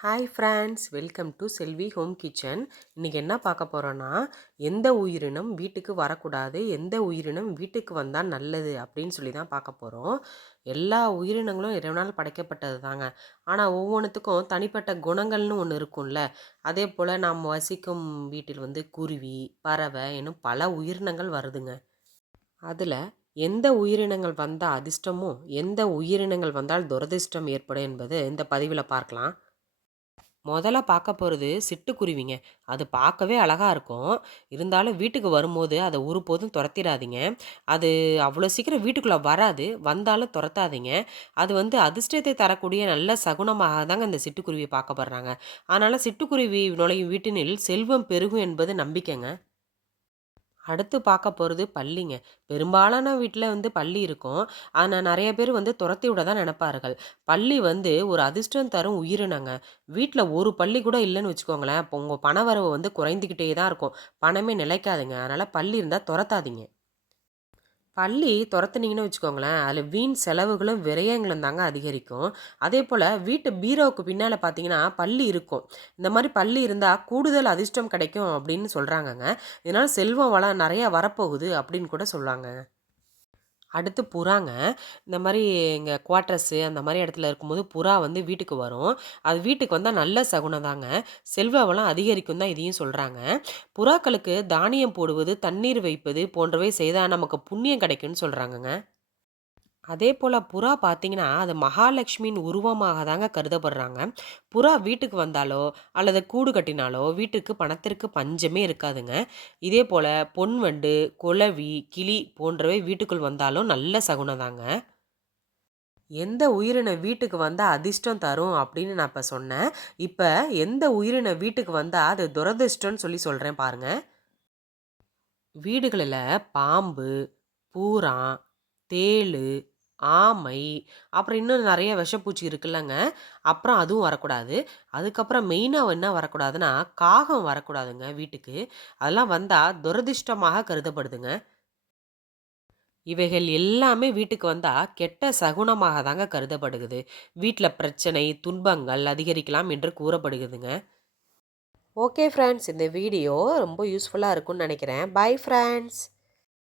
Hi friends welcome to Selvi home kitchen இன்றைக்கி என்ன பார்க்க போகிறோன்னா எந்த உயிரினம் வீட்டுக்கு வரக்கூடாது எந்த உயிரினம் வீட்டுக்கு வந்தால் நல்லது அப்படின்னு சொல்லி தான் பார்க்க போகிறோம் எல்லா உயிரினங்களும் இறைவனால் படைக்கப்பட்டது தாங்க ஆனால் ஒவ்வொன்றுத்துக்கும் தனிப்பட்ட குணங்கள்னு ஒன்று இருக்கும்ல. அதே போல் நாம் வசிக்கும் வீட்டில் வந்து குருவி பறவை இன்னும் பல உயிரினங்கள் வருதுங்க. அதில் எந்த உயிரினங்கள் வந்தால் அதிர்ஷ்டமும் எந்த உயிரினங்கள் வந்தால் துரதிர்ஷ்டம் ஏற்படும் என்பது இந்த பதிவில் பார்க்கலாம். முதல்ல பார்க்க போகிறது சிட்டுக்குருவிங்க அது பார்க்கவே அழகாக இருக்கும். இருந்தாலும் வீட்டுக்கு வரும்போது அதை ஒருபோதும் துரத்திடாதீங்க. அது அவ்வளோ சீக்கிரம் வீட்டுக்குள்ளே வராது. வந்தாலும் துரத்தாதீங்க. அது வந்து அதிர்ஷ்டத்தை தரக்கூடிய நல்ல சகுனமாக தாங்க இந்த சிட்டுக்குருவியை பார்க்கப்படுறாங்க. அதனால் சிட்டுக்குருவி நுழையும் வீட்டினில் செல்வம் பெருகும் என்பது நம்பிக்கைங்க. அடுத்து பார்க்க போகிறது பள்ளிங்க. பெரும்பாலான வீட்டில் வந்து பள்ளி இருக்கும். ஆனால் நிறைய பேர் வந்து துரத்தி விட தான் நினைப்பார்கள். பள்ளி வந்து ஒரு அதிர்ஷ்டம் தரும் உயிரினங்க. வீட்டில் ஒரு பள்ளி கூட இல்லைன்னு வச்சுக்கோங்களேன். இப்போ உங்கள் பணவரவு வந்து குறைந்துக்கிட்டே தான் இருக்கும். பணமே நிலைக்காதுங்க. அதனால் பள்ளி இருந்தால் துரத்தாதீங்க. பள்ளி துரத்துனீங்கன்னு வச்சுக்கோங்களேன் அதில் வீண் செலவுகளும் விரயங்களும் தாங்க அதிகரிக்கும். அதே போல் வீட்டு பீரோவுக்கு பின்னால் பார்த்தீங்கன்னா பள்ளி இருக்கும். இந்த மாதிரி பள்ளி இருந்தால் கூடுதல் அதிர்ஷ்டம் கிடைக்கும் அப்படின்னு சொல்கிறாங்கங்க இதனால் செல்வம் வளம் நிறையா வரப்போகுது அப்படின்னு கூட சொல்லுவாங்க அடுத்து புறாங்க. இந்த மாதிரி இங்கே குவார்ட்டர்ஸு அந்த மாதிரி இடத்துல இருக்கும்போது புறா வந்து வீட்டுக்கு வரும். அது வீட்டுக்கு வந்தால் நல்ல சகுனம் தாங்க. செல்வாவெல்லாம் அதிகரிக்கும் தான் இதையும் சொல்கிறாங்க புறாக்களுக்கு தானியம் போடுவது தண்ணீர் வைப்பது போன்றவை செய்தால் நமக்கு புண்ணியம் கிடைக்கும்னு சொல்கிறாங்கங்க அதே போல் புறா பார்த்தீங்கன்னா அது மகாலட்சுமியின் உருவமாக தாங்க கருதப்படுறாங்க. புறா வீட்டுக்கு வந்தாலோ அல்லது கூடு கட்டினாலோ வீட்டுக்கு பணத்திற்கு பஞ்சமே இருக்காதுங்க. இதே போல் பொன்வண்டு குளவி கிளி போன்றவை வீட்டுக்குள் வந்தாலும் நல்ல சகுனம் தாங்க எந்த உயிரின வீட்டுக்கு வந்தால் அதிர்ஷ்டம் தரும் அப்படின்னு நான் இப்போ சொன்னேன். இப்போ எந்த உயிரின வீட்டுக்கு வந்தால் அது துரதிர்ஷ்டம்னு சொல்லி சொல்கிறேன் பாருங்கள் வீடுகளில் பாம்பு பூரா தேளு ஆமை அப்புறம் இன்னும் நிறைய விஷப்பூச்சி இருக்குல்லங்க. அப்புறம் அதுவும் வரக்கூடாது. அதுக்கப்புறம் மெயினாக என்ன வரக்கூடாதுன்னா காகம் வரக்கூடாதுங்க வீட்டுக்கு. அதெல்லாம் வந்தால் துரதிர்ஷ்டமாக கருதப்படுதுங்க. இவைகள் எல்லாமே வீட்டுக்கு வந்தால் கெட்ட சகுனமாக தாங்க கருதப்படுகிறது வீட்டில் பிரச்சனை துன்பங்கள் அதிகரிக்கலாம் என்று கூறப்படுகுதுங்க. ஓகே ஃப்ரெண்ட்ஸ் இந்த வீடியோ ரொம்ப யூஸ்ஃபுல்லாக இருக்கும்னு நினைக்கிறேன். Bye friends.